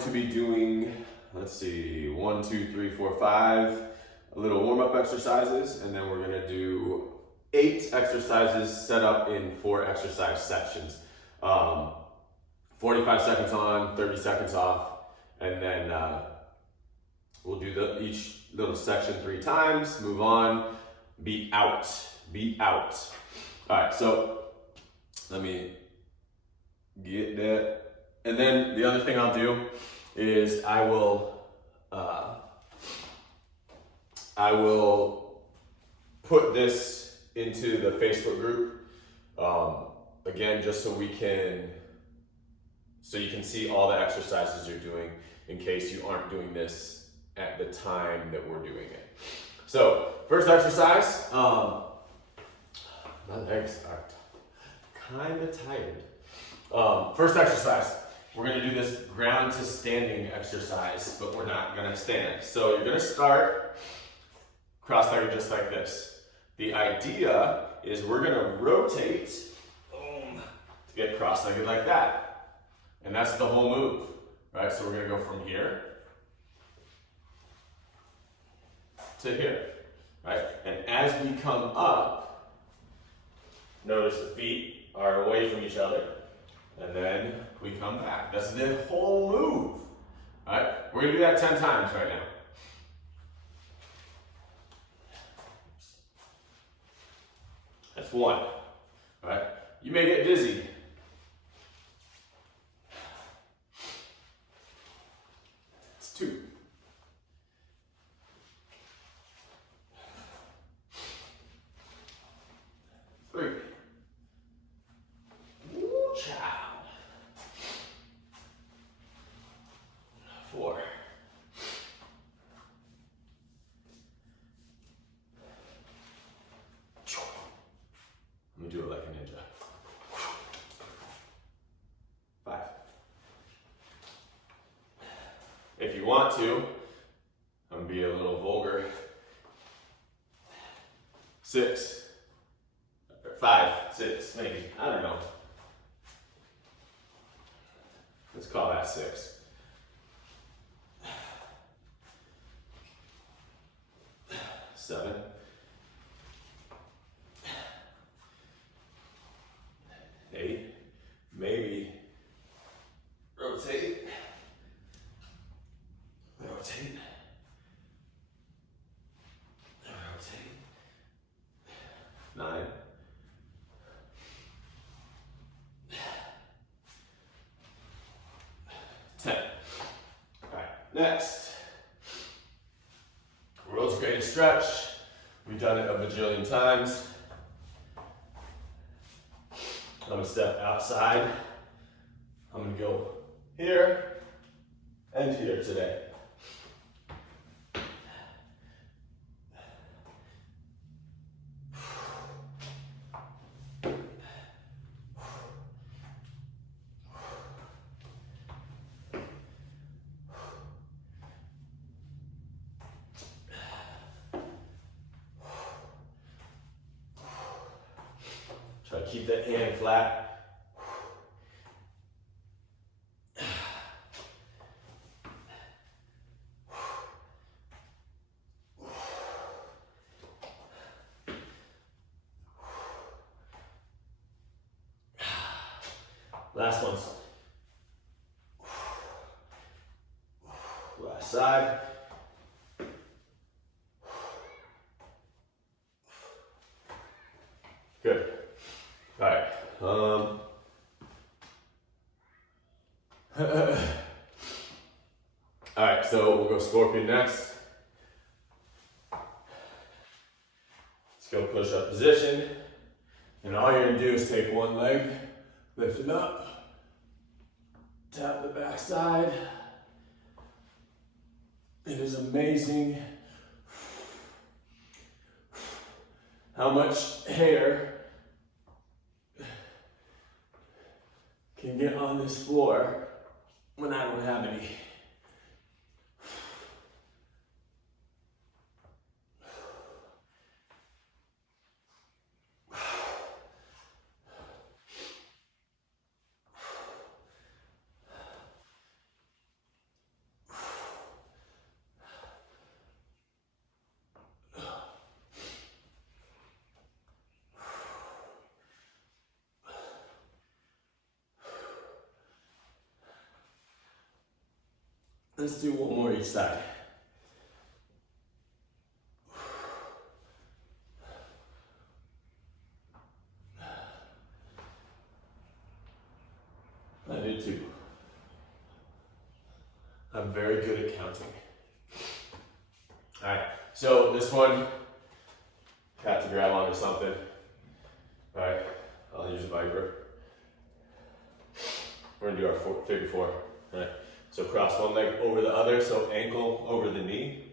to be doing, let's see, 1, 2, 3, 4, 5 little warm-up exercises, and then we're gonna do 8 exercises set up in 4 exercise sections. 45 seconds on, 30 seconds off, and then we'll do each little section 3 times, move on, be out. All right, so let me get that. And then the other thing I'll do is I will put this into the Facebook group, again, just so you can see all the exercises you're doing in case you aren't doing this at the time that we're doing it. So first exercise, my legs are kind of tired. First exercise, we're gonna do this ground to standing exercise, but we're not gonna stand. So you're gonna start cross-legged just like this. The idea is we're gonna rotate to get cross-legged like that. And that's the whole move, right? So we're gonna go from here to here, right? And as we come up, notice the feet are away from each other, and then we come back. That's the whole move, right? We're gonna do that 10 times right now. That's 1, right? You may get dizzy. It's 2. Child. 4. Let me do it like a ninja. 5. If you want to, I'm gonna be a little vulgar. 6. 5, 6, maybe. I don't know. Let's call that 6. 7. 8. Maybe rotate. 9. 10. All right, next. World's greatest stretch. We've done it a bajillion times. I'm gonna step outside. I'm gonna go here and here today. Try to keep that hand flat. Last ones. Last side. Good. All right. All right, so we'll go scorpion next. Let's go push-up position. And all you're gonna do is take one leg, lift it up, tap the back side. It is amazing how much hair can get on this floor when I don't have any. Let's do one more each side. I did too. I'm very good at counting. All right, so this one, have to grab onto something. All right, I'll use Viper. We're gonna do our figure four. All right, so cross one leg over the other, so ankle over the knee,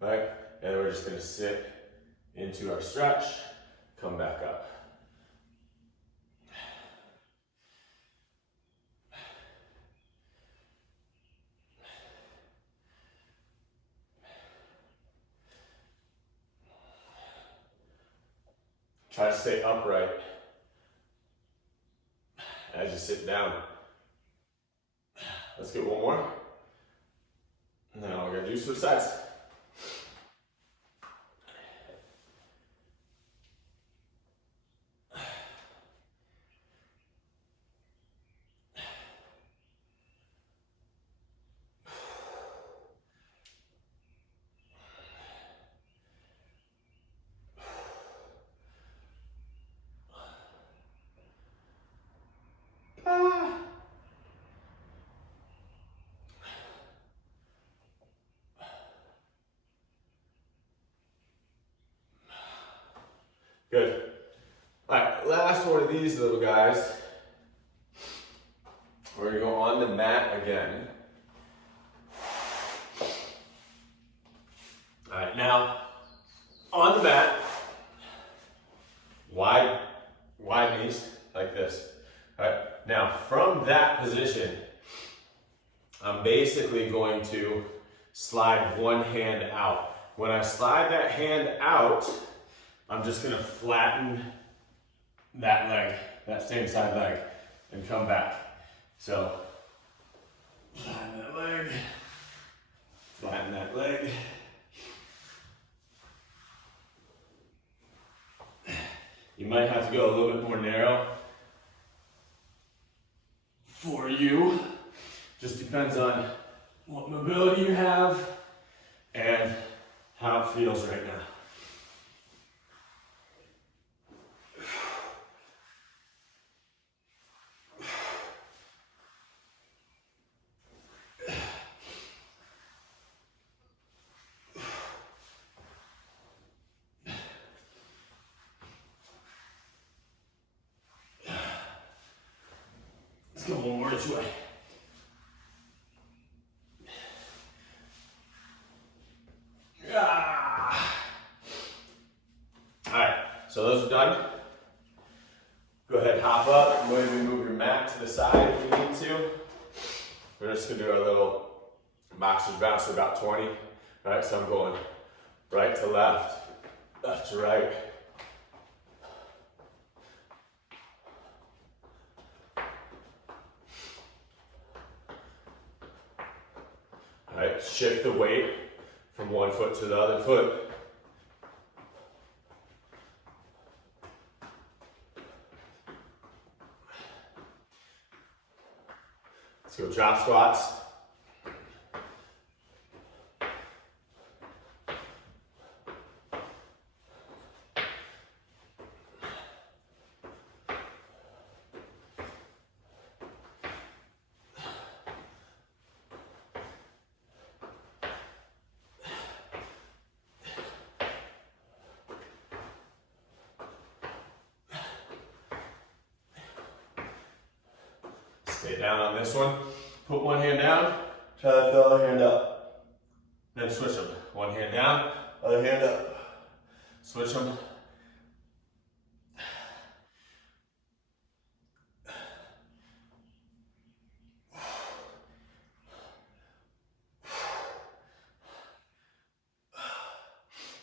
right? And we're just gonna sit into our stretch, come back up. Try to stay upright as you sit down. Let's get one more. Now we're gonna do switch sides. Good. All right, last one of these little guys. We're gonna go on the mat again. All right, now on the mat, wide knees like this. All right, now from that position, I'm basically going to slide one hand out. When I slide that hand out, I'm just gonna flatten that leg, that same side leg, and come back. So, flatten that leg, flatten that leg. You might have to go a little bit more narrow for you. Just depends on what mobility you have and how it feels right now. Let's go one more each way. Alright, so those are done. Go ahead, hop up. Maybe move your mat to the side if you need to. We're just gonna do our little boxer's bounce for about 20. Alright, so I'm going right to left, left to right. Alright, shift the weight from one foot to the other foot. Let's go drop squats. Stay down on this one. Put one hand down, try to throw the other hand up. Then switch them. One hand down, other hand up. Switch them.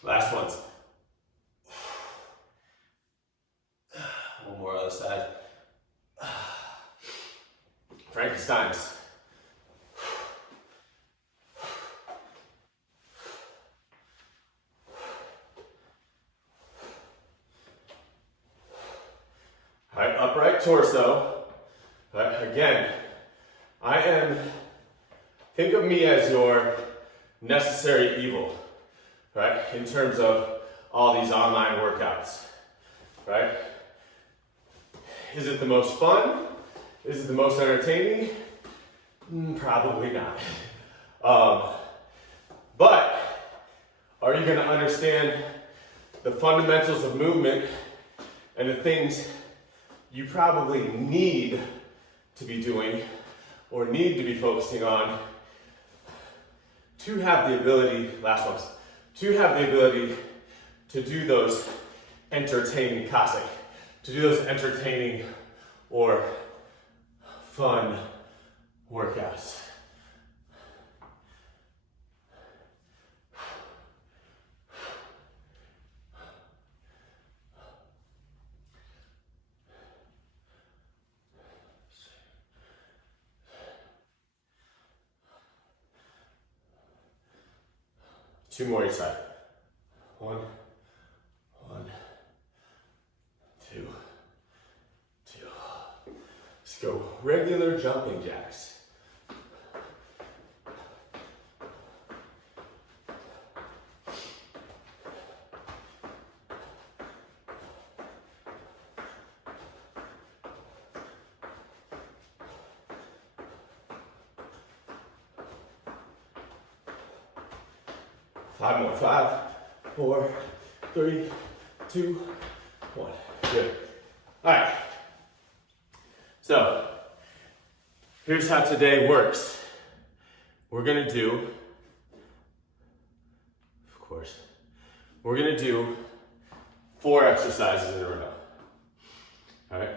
Last ones. One more other side. Frankenstein's. All right, upright torso. Again, I am think of me as your necessary evil, right? In terms of all these online workouts, right? Is it the most fun? Is it the most entertaining? Probably not. But are you going to understand the fundamentals of movement and the things you probably need to be doing or need to be focusing on to have the ability, to have the ability to do those entertaining Cossack, to do those entertaining or fun workouts. Two more each side. One, two. Let's go regular jumping jacks. Five more. 5, 4, 3, 2, 1. Good. All right. So, here's how today works. We're going to do, we're going to do 4 exercises in a row. All right.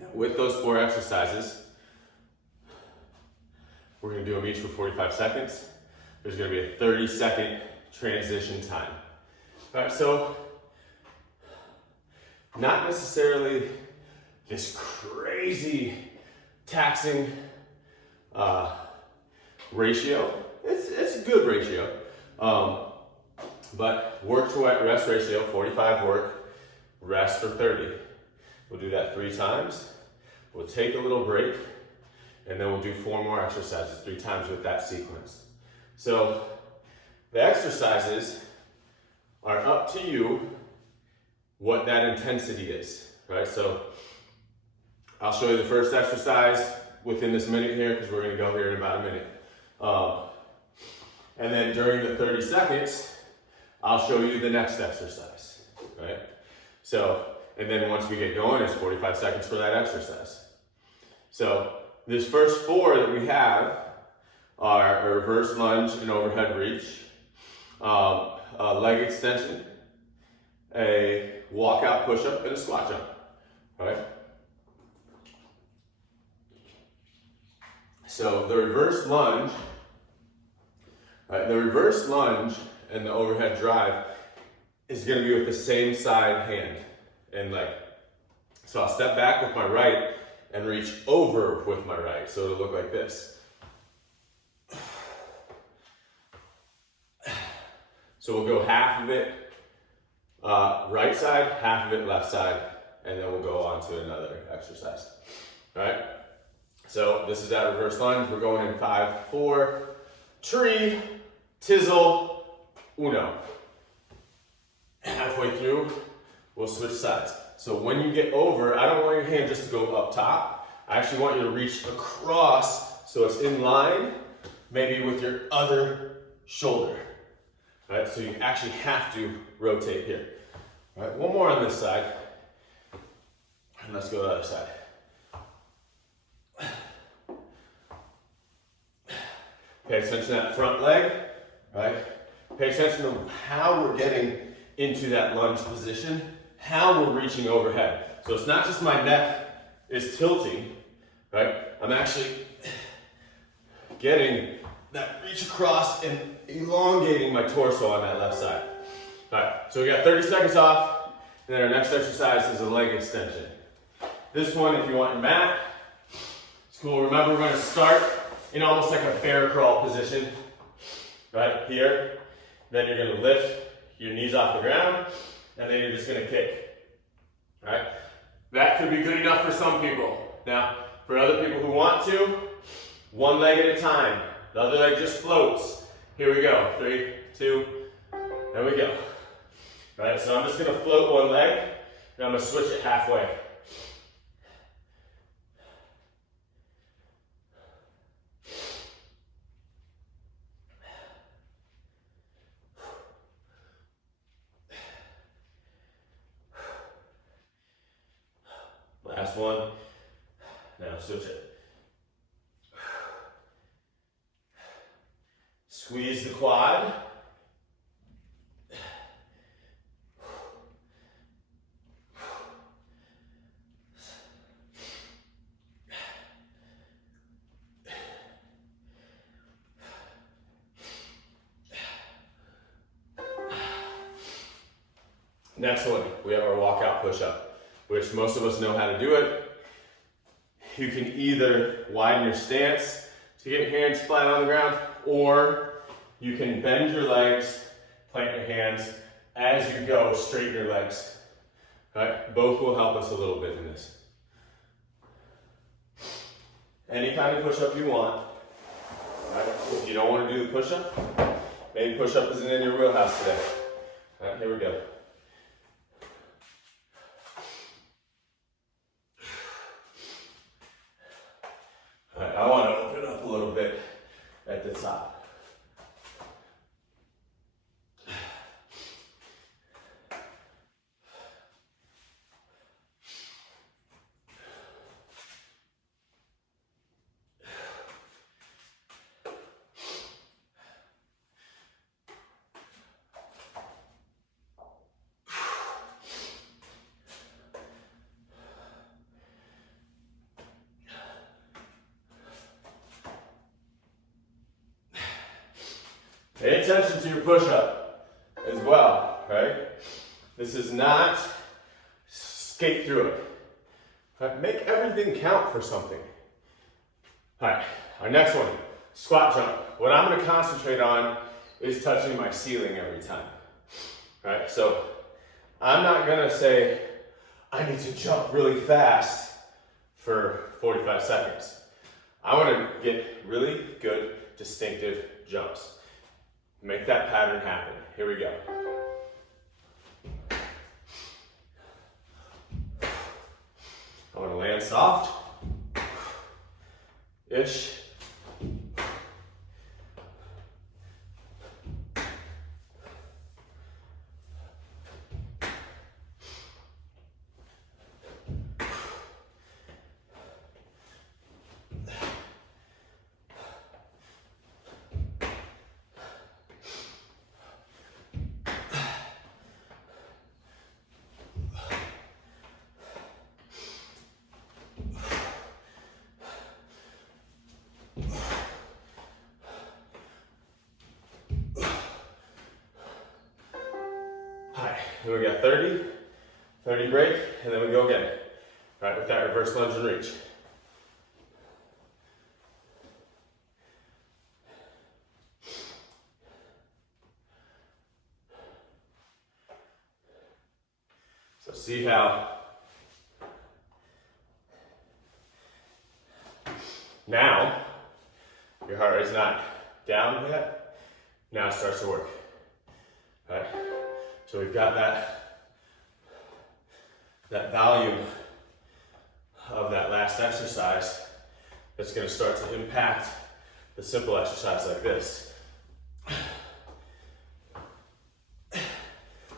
Now, with those 4 exercises, we're going to do them each for 45 seconds. There's going to be a 30-second transition time. All right, so not necessarily this crazy taxing ratio. It's a good ratio, but work to rest ratio, 45 work, rest for 30. We'll do that 3 times. We'll take a little break, and then we'll do 4 more exercises 3 times with that sequence. So the exercises are up to you what that intensity is, right? So I'll show you the first exercise within this minute here because we're going to go here in about a minute. And then during the 30 seconds, I'll show you the next exercise, right? So, and then once we get going, it's 45 seconds for that exercise. So this first 4 that we have are a reverse lunge and overhead reach, a leg extension, a walkout push-up, and a squat jump, right? So the reverse lunge, right, the reverse lunge and the overhead drive is going to be with the same side hand and leg. So I'll step back with my right and reach over with my right, so it'll look like this. So we'll go half of it right side, half of it left side, and then we'll go on to another exercise. All right? So this is that reverse lunge. We're going in 5, 4, 3, tizzle, uno. Halfway through, we'll switch sides. So when you get over, I don't want your hand just to go up top. I actually want you to reach across so it's in line, maybe with your other shoulder. All right, so you actually have to rotate here. All right, one more on this side. And let's go to the other side. Pay attention to that front leg, right? Pay attention to how we're getting into that lunge position, how we're reaching overhead. So it's not just my neck is tilting, right? I'm actually getting that reach across and elongating my torso on that left side. All right, so we got 30 seconds off, and then our next exercise is a leg extension. This one, if you want your mat, it's cool. Remember, we're gonna start in almost like a bear crawl position, right here. Then you're gonna lift your knees off the ground, and then you're just gonna kick, all right? That could be good enough for some people. Now, for other people who want to, One leg at a time. The other leg just floats. Here we go. 3, 2, there we go. All right, so I'm just gonna float one leg, and I'm gonna switch it halfway. Last one. Now switch it. Squeeze the quad. Next one, we have our walkout push-up, which most of us know how to do it. You can either widen your stance to get your hands flat on the ground, or you can bend your legs, plant your hands. As you go, straighten your legs. Right? Both will help us a little bit in this. Any kind of push-up you want. Right? If you don't want to do the push-up, maybe push-up isn't in your wheelhouse today. All right, here we go. All right, I want to open up a little bit at the top. Pay attention to your push-up as well, right? This is not skate through it. Right? Make everything count for something. All right, our next one, squat jump. What I'm gonna concentrate on is touching my ceiling every time. All right, so I'm not gonna say, I need to jump really fast for 45 seconds. I wanna get really good, distinctive jumps. Make that pattern happen. Here we go. I want to land soft-ish. Then we got 30 break, and then we go again. All right, with that reverse lunge and reach. So see how now your heart rate's not down yet. Now it starts to work. All right. So we've got that volume of that last exercise that's going to start to impact the simple exercise like this.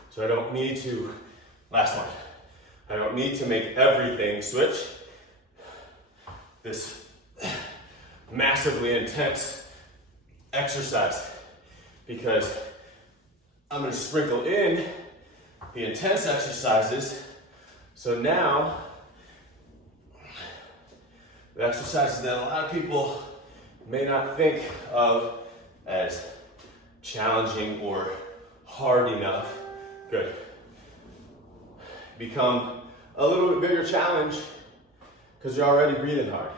So I don't need to, last one, I don't need to make everything switch. This massively intense exercise, because I'm going to sprinkle in the intense exercises. So now, the exercises that a lot of people may not think of as challenging or hard enough, good, become a little bit bigger challenge because you're already breathing hard.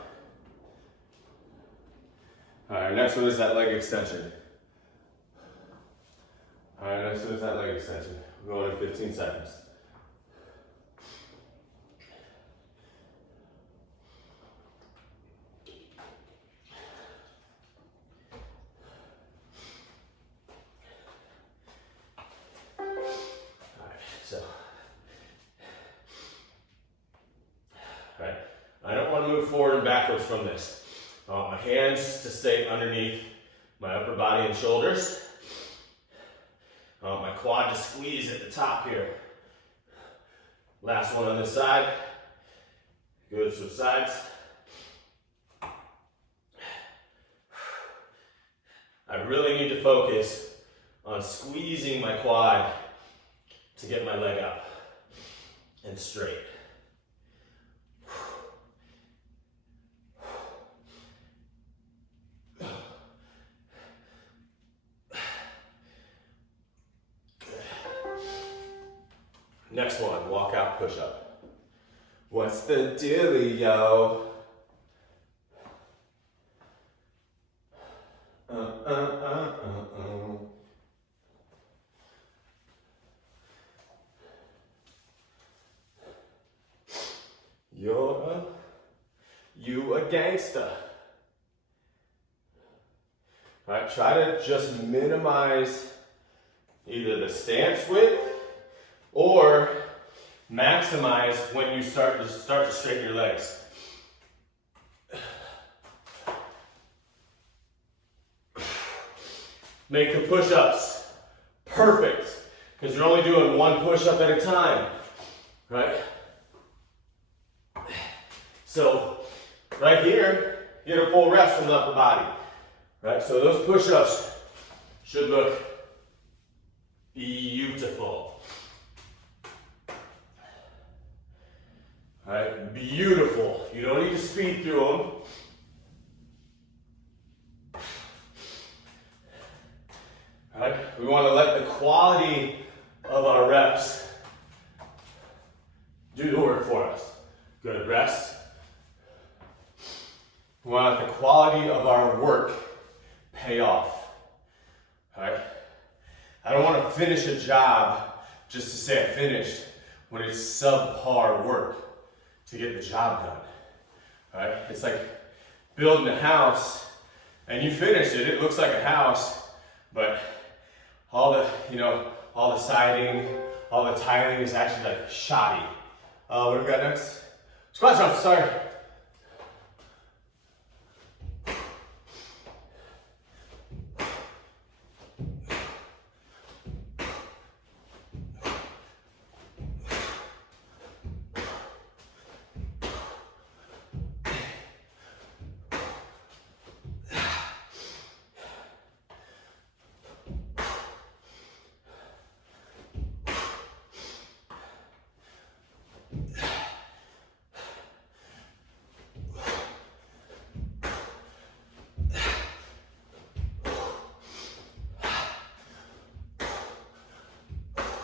All right, next one is that leg extension. All right, next one is that leg extension. We're going in 15 seconds. backwards from this. I want my hands to stay underneath my upper body and shoulders. I want my quad to squeeze at the top here. Last one on this side. Good, switch sides. I really need to focus on squeezing my quad to get my leg up and straight. Next one, walk out push up. What's the dealio? You a gangster. All right, try to just minimize either the stance width or maximize when you start to straighten your legs. Make the push-ups perfect, because you're only doing one push-up at a time, right? So, right here, you get a full rest from the upper body, right? So those push-ups should look beautiful. All right, beautiful. You don't need to speed through them. All right, we want to let the quality of our reps do the work for us. Good, rest. We want the quality of our work pay off. All right? I don't want to finish a job just to say I finished when it's subpar work to get the job done. All right? It's like building a house and you finished it. It looks like a house, but all the siding, all the tiling is actually like shoddy. What do we got next? Squat jumps, sorry.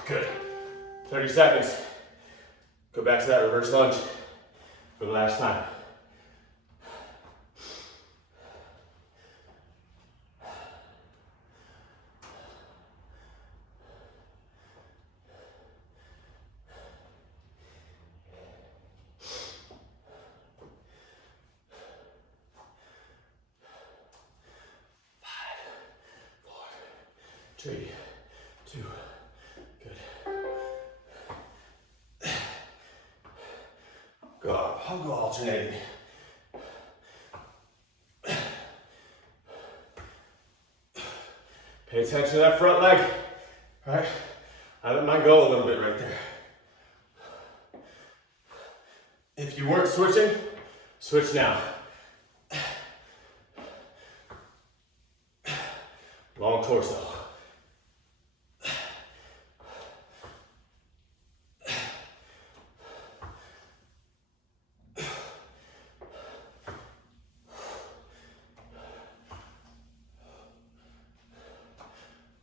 Good. 30 seconds. Go back to that reverse lunge for the last time. Three, two, good. I'll go alternating. Pay attention to that front leg, right? I let mine go a little bit right there. If you weren't switching, switch now. Long torso.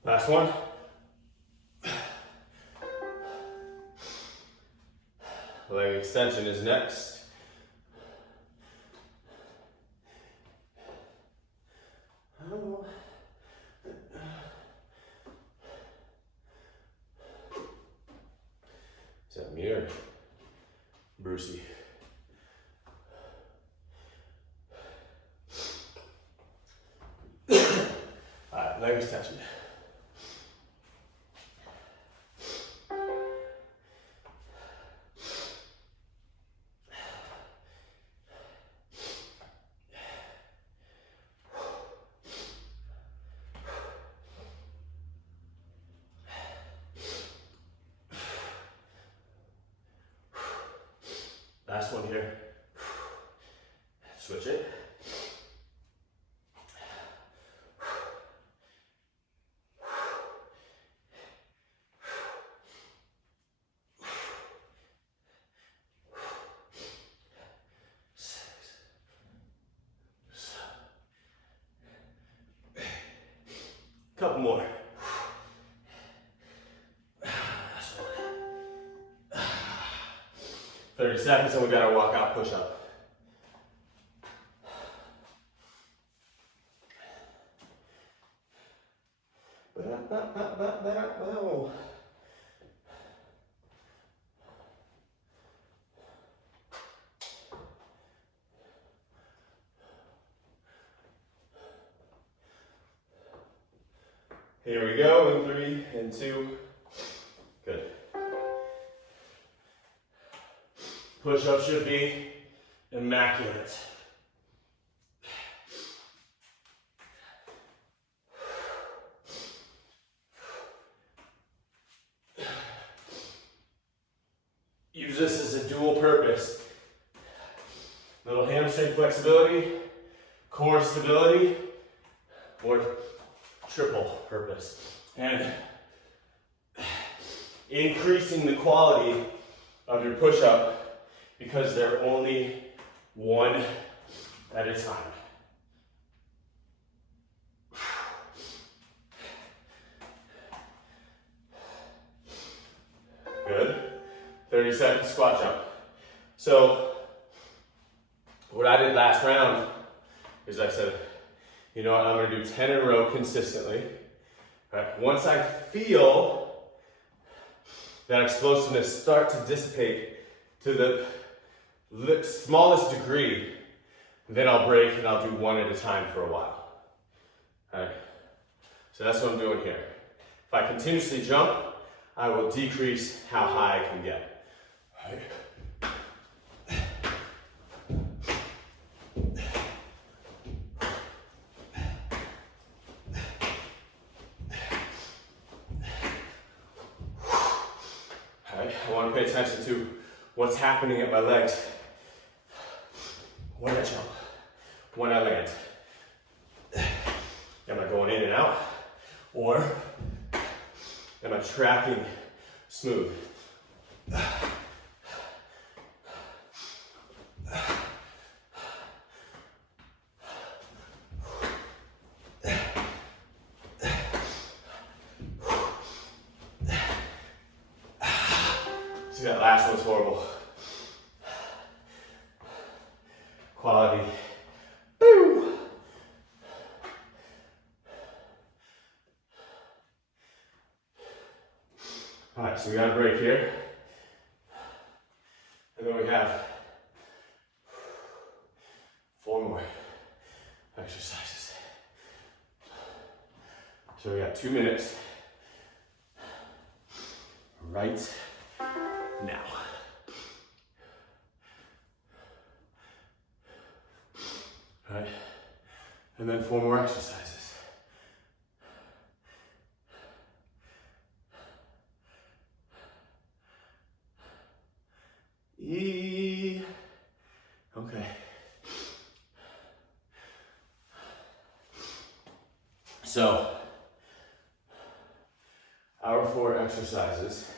Last one. Leg extension is next. Oh. Is that me or Brucey? Alright, leg extension. one here. Switch it. Couple more. 30 seconds and we got our walkout push-up. Here we go, in 3 and 2. Good. Push-up should be immaculate. Use this as a dual purpose. Little hamstring flexibility, core stability, or triple purpose. And increasing the quality of your push-up because they're only one at a time. Good. 30 seconds squat jump. So what I did last round is I said, you know what, I'm gonna do 10 in a row consistently. Right. Once I feel that explosiveness start to dissipate to the smallest degree, then I'll break and I'll do one at a time for a while. All right. So that's what I'm doing here. If I continuously jump, I will decrease how high I can get. All right. I want to pay attention to what's happening at my legs when I jump, when I land. Am I going in and out, or am I tracking smooth? See, that last one's horrible. Quality. Boo! All right, so we got a break here. And then we have 4 more exercises. So we got 2 minutes right now. All right, and then 4 more exercises. Okay. So, our 4 exercises.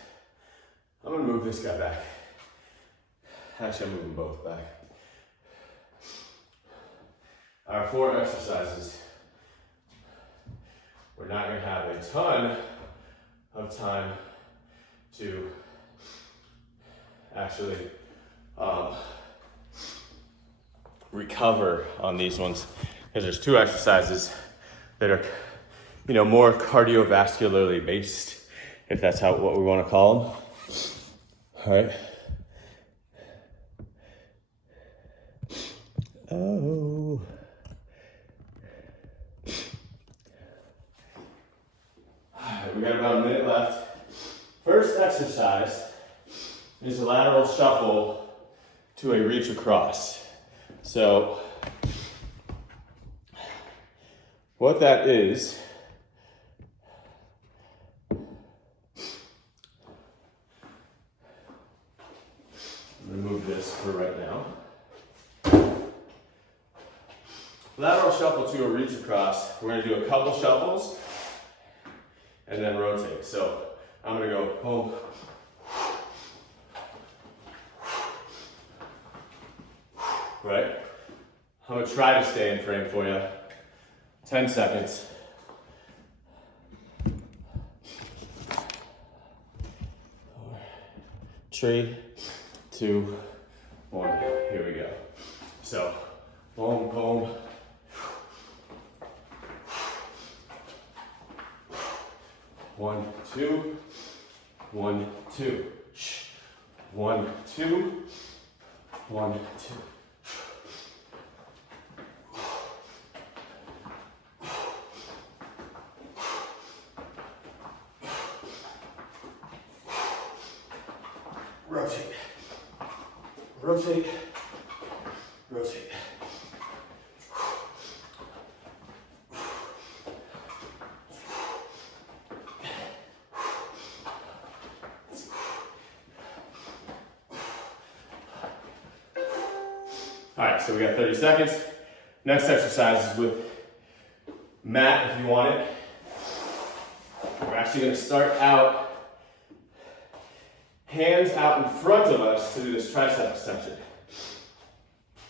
I'm gonna move this guy back. Actually, I'm moving both back. Our 4 exercises. We're not gonna have a ton of time to actually recover on these ones, because there's 2 exercises that are, you know, more cardiovascularly based, if that's what we want to call them. All right. Oh. All right, we got about a minute left. First exercise is a lateral shuffle to a reach across. So what that is, remove this for right now. Lateral shuffle to a reach across. We're gonna do a couple shuffles and then rotate. So I'm gonna go boom, right? I'm gonna try to stay in frame for you. 10 seconds. 3, 2, 1. Here we go. So, boom, boom. One, two, 1, 2. 1, 2, 1, 2. Rotate, rotate, rotate. All right, so we got 30 seconds. Next exercise is with mat if you want it. We're actually gonna start out hands out in front of us to do this tricep extension.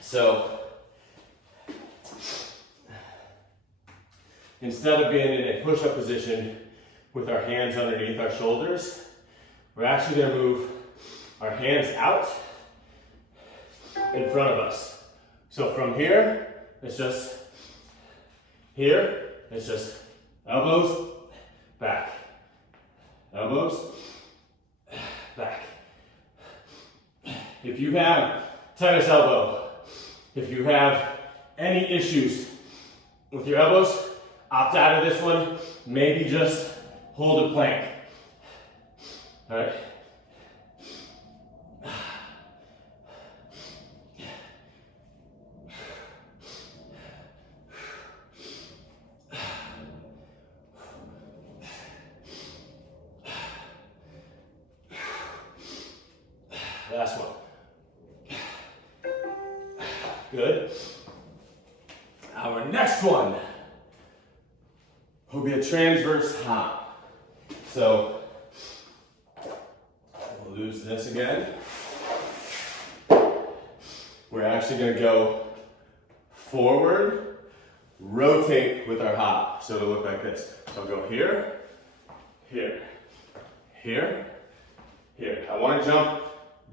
So, instead of being in a push-up position with our hands underneath our shoulders, we're actually gonna move our hands out in front of us. So from here, it's just elbows, back, elbows, back. If you have tennis elbow, if you have any issues with your elbows, opt out of this one. Maybe just hold a plank. All right. Last one. Good. Our next one will be a transverse hop. So we'll lose this again. We're actually going to go forward, rotate with our hop. So it'll look like this. So I'll go here, here, here, here. I want to jump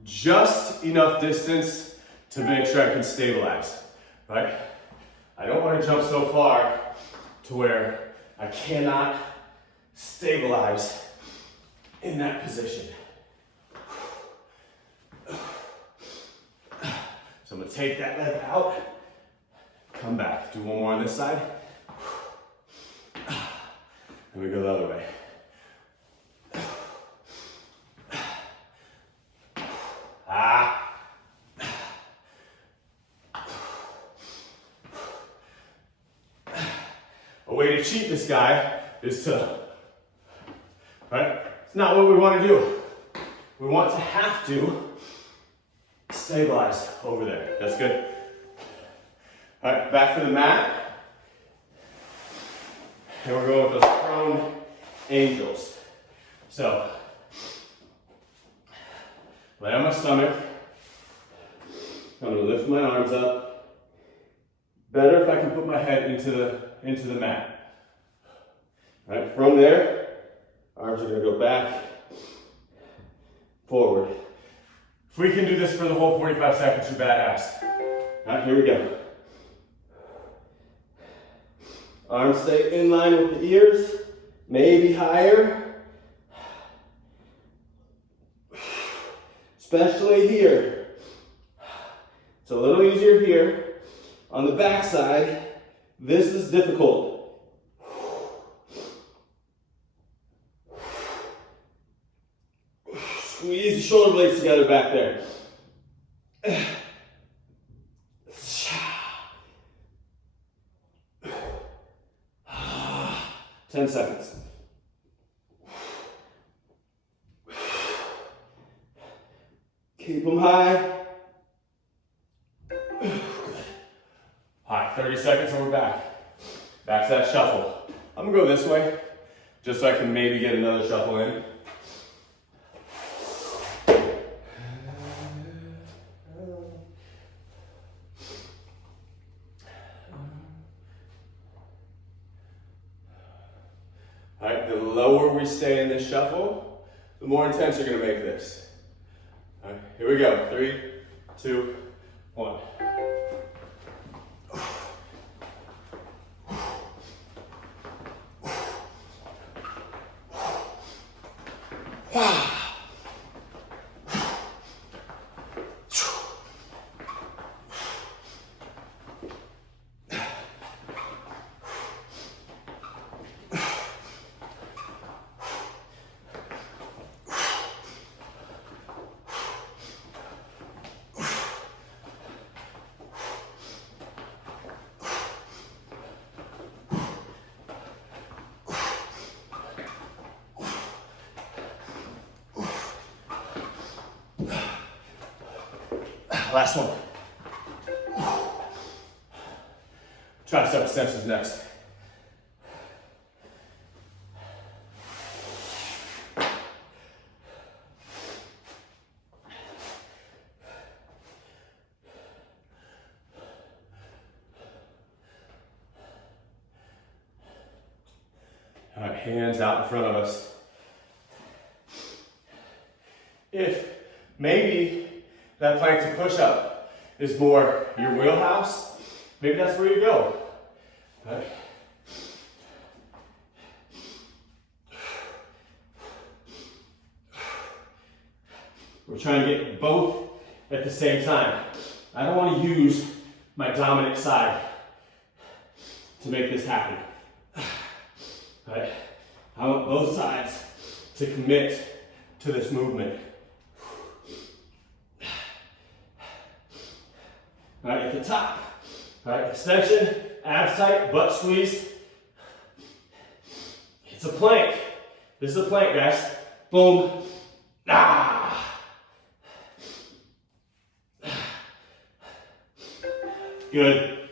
just enough distance to make sure I can stabilize, right? I don't want to jump so far to where I cannot stabilize in that position. So I'm going to take that leg out, come back, do one more on this side, and we go the other way. A way to cheat this guy is to, right? It's not what we want to do. We want to have to stabilize over there. That's good. All right, back to the mat. And we're going with those prone angels. So, lay on my stomach. I'm going to lift my arms up. Better if I can put my head into the mat. All right, from there, arms are going to go back, forward. If we can do this for the whole 45 seconds, you're badass. All right, here we go. Arms stay in line with the ears, maybe higher. Especially here. It's a little easier here. On the back side, this is difficult. Squeeze the shoulder blades together back there. 10 seconds. Keep them high. seconds and we're back. Back to that shuffle. I'm gonna go this way, just so I can maybe get another shuffle in. All right, the lower we stay in this shuffle, the more intense you're gonna make this. All right, here we go. 3, 2, 1. Last one. Tricep extensions next. All right, hands out in front of us. If maybe that plank to push up is more your wheelhouse, maybe that's where you go. All right. We're trying to get both at the same time. I don't want to use my dominant side to make this happen. All right. I want both sides to commit to this movement. All right, at the top. All right, extension, abs tight, butt squeeze. It's a plank. This is a plank, guys. Boom. Ah. Good.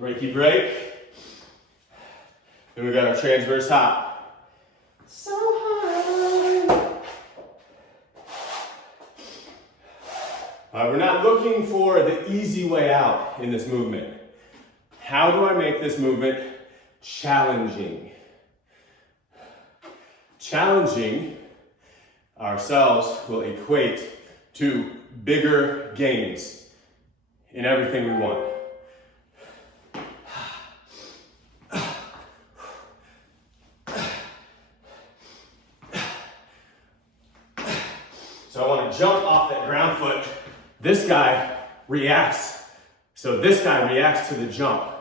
Breaky break. Then we got our transverse hop. So high. We're not looking for the easy way out in this movement. How do I make this movement challenging? Challenging ourselves will equate to bigger gains in everything we want. So I want to jump off that ground foot. This guy reacts. So this guy reacts to the jump.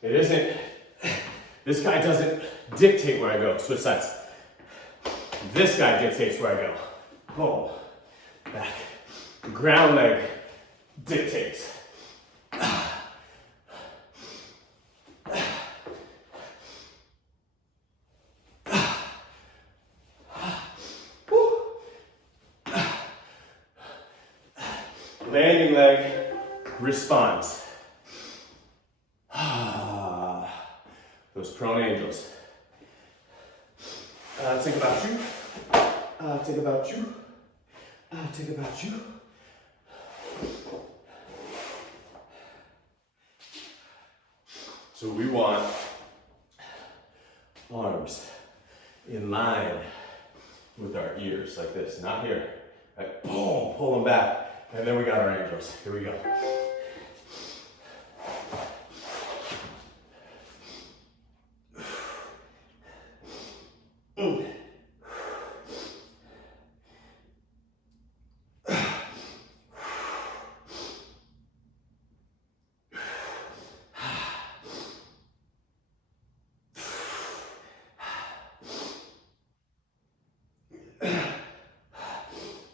This guy doesn't dictate where I go. Switch sides. This guy dictates where I go. Boom. Back. Ground leg dictates. Landing leg responds. Those prone angels. Think about you. Think about you. Think about you. So we want arms in line with our ears, like this, not here. Right? Boom, pull them back. And then we got our angels. Here we go.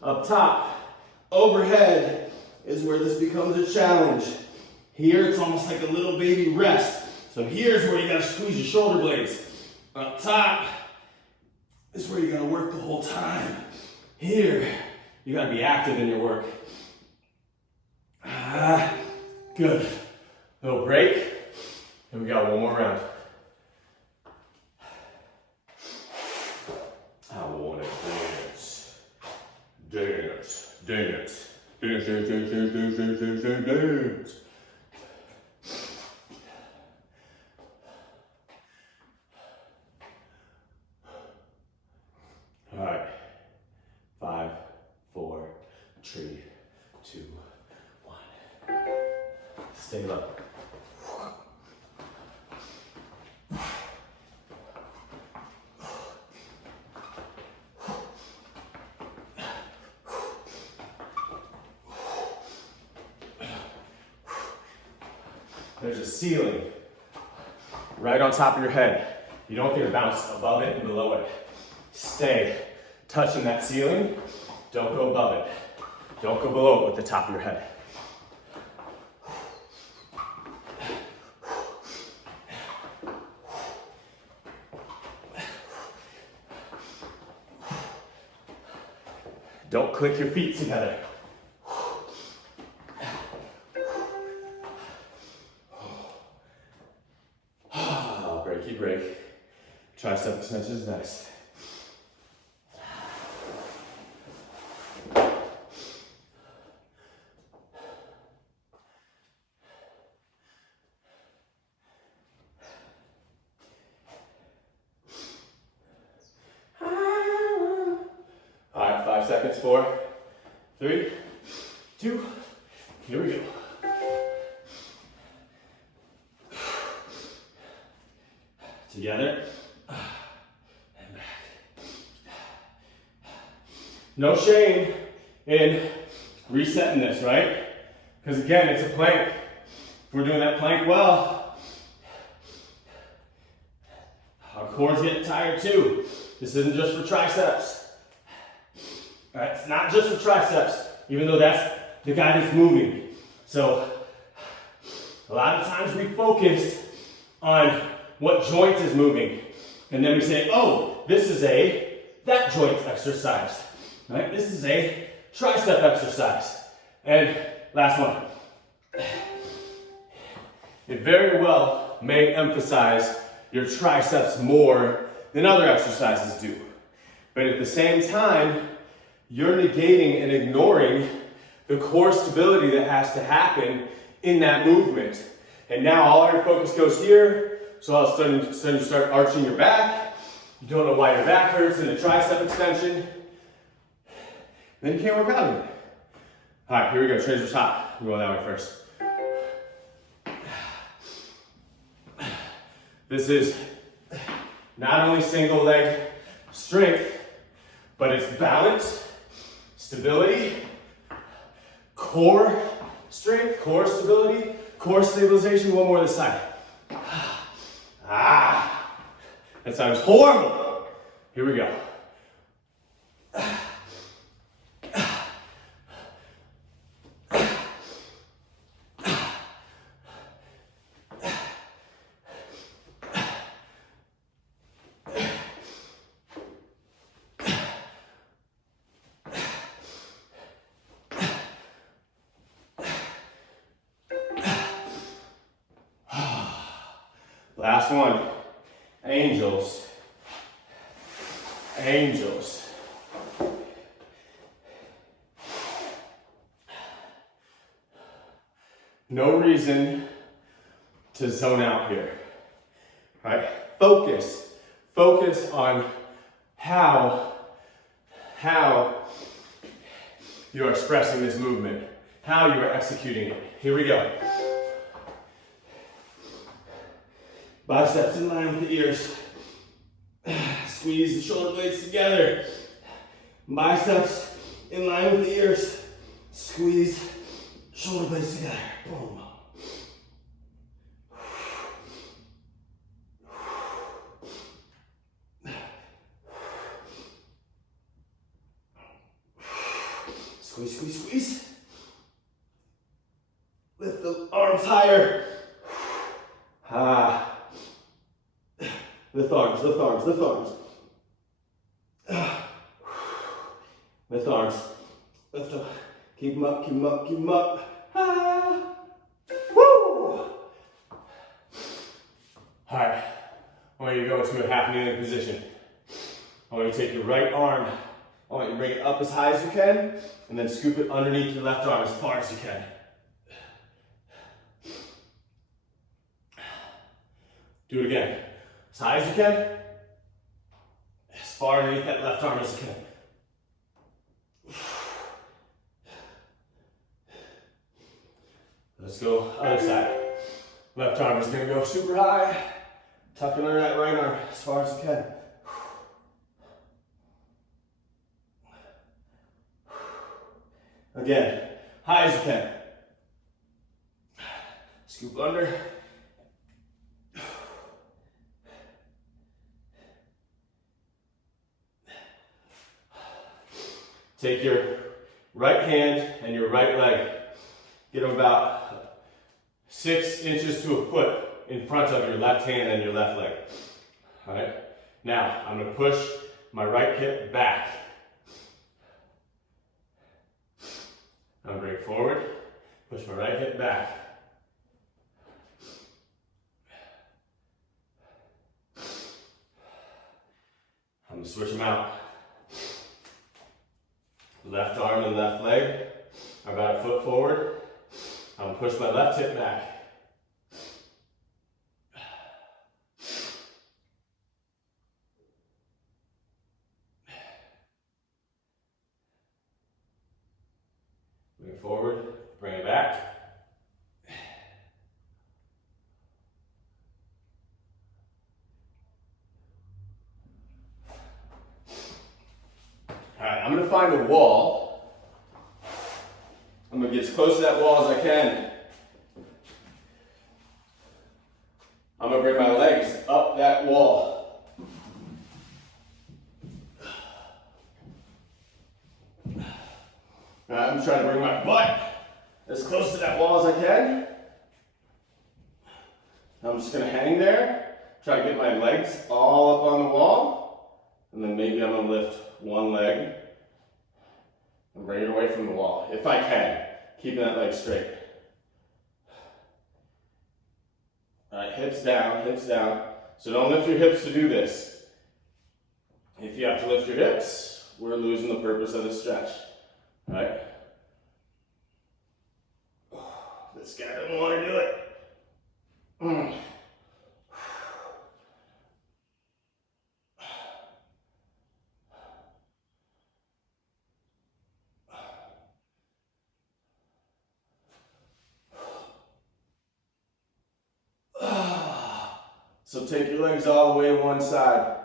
Up top, overhead is where this becomes a challenge. Here it's almost like a little baby rest. So here's where you gotta squeeze your shoulder blades. Up top is where you gotta work the whole time. Here, you gotta be active in your work. Good. Little break, and we got one more round. I wanna dance, dance, dance, dance, dance, dance, dance, dance, dance, dance, dance. All right, 5, 4, 3, 2, 1. Stay low. There's a ceiling right on top of your head. You don't get to bounce above it and below it. Stay touching that ceiling. Don't go above it. Don't go below it with the top of your head. Don't click your feet together. Breaky break. Tricep extensions next. All right, 5 seconds. 4, 3, 2, here we go. Together, and back. No shame in resetting this, right? Because again, it's a plank. If we're doing that plank well, our core's getting tired too. This isn't just for triceps. All right, it's not just for triceps, even though that's the guy that's moving. So, a lot of times we focus on what joint is moving. And then we say, oh, this is that joint exercise, right? This is a tricep exercise. And last one. It very well may emphasize your triceps more than other exercises do. But at the same time, you're negating and ignoring the core stability that has to happen in that movement. And now all your focus goes here. So all of a sudden you start arching your back. You don't know why your back hurts in a tricep extension. Then you can't work out again. All right, here we go. Change the top. We're going that way first. This is not only single leg strength, but it's balance, stability, core strength, core stability, core stabilization. One more this side. That sounds horrible. Here we go. Last one. Angels. Angels. No reason to zone out here. All right? Focus. Focus on how you are expressing this movement, how you are executing it. Here we go. Biceps in line with the ears. Squeeze the shoulder blades together. Biceps in line with the ears. Squeeze shoulder blades together. Boom. Squeeze, squeeze, squeeze. Lift the arms higher. Lift arms, lift arms, lift arms. Lift arms. Lift them. Keep them up, keep them up, keep them up. Woo! I want you to go into a half kneeling position. I want you to take your right arm, I want you to bring it up as high as you can, and then scoop it underneath your left arm as far as you can. Do it again. As high as you can, as far underneath that left arm as you can. Let's go other side. Left arm is gonna go super high. Tuck it under that right arm as far as you can. Again, high as you can. Scoop under. Take your right hand and your right leg. Get them about 6 inches to a foot in front of your left hand and your left leg. All right. Now, I'm going to push my right hip back. I'm going to bring it forward, push my right hip back. I'm going to switch them out. Left arm and left leg are about a foot forward. I'm going to push my left hip back. Bring it forward, bring it back. All right, I'm going to find a wall. I'm going to get as close to that wall as I can. I'm going to bring my legs up that wall. All right, I'm trying to bring my butt as close to that wall as I can. I'm just going to hang there, try to get my legs all up on the wall, and then maybe I'm going to lift one leg and bring it away from the wall, if I can, keeping that leg straight. All right, hips down, hips down. So don't lift your hips to do this. If you have to lift your hips, we're losing the purpose of the stretch. All right? This guy doesn't want to do it. So take your legs all the way to one side.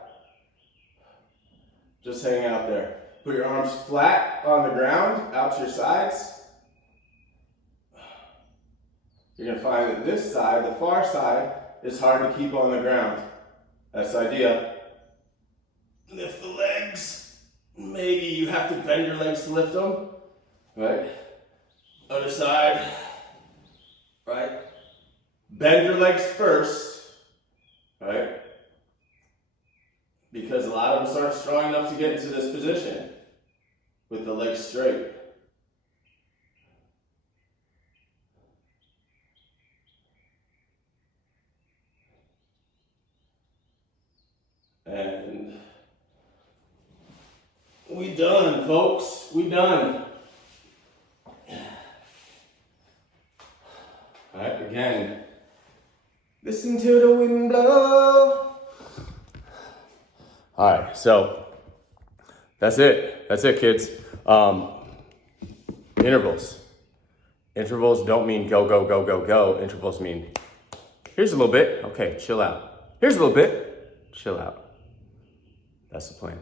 Just hang out there. Put your arms flat on the ground, out to your sides. You're going to find that this side, the far side, is hard to keep on the ground. That's the idea. Lift the legs. Maybe you have to bend your legs to lift them. Right? Other side. Right? Bend your legs first. Right? Because a lot of us aren't strong enough to get into this position with the legs straight. And we done, folks. We done. All right, again. Listen to the wind blow. All right, so that's it. That's it, kids. Intervals. Intervals don't mean go, go, go, go, go. Intervals mean here's a little bit. Okay, chill out. Here's a little bit. Chill out. That's the plan.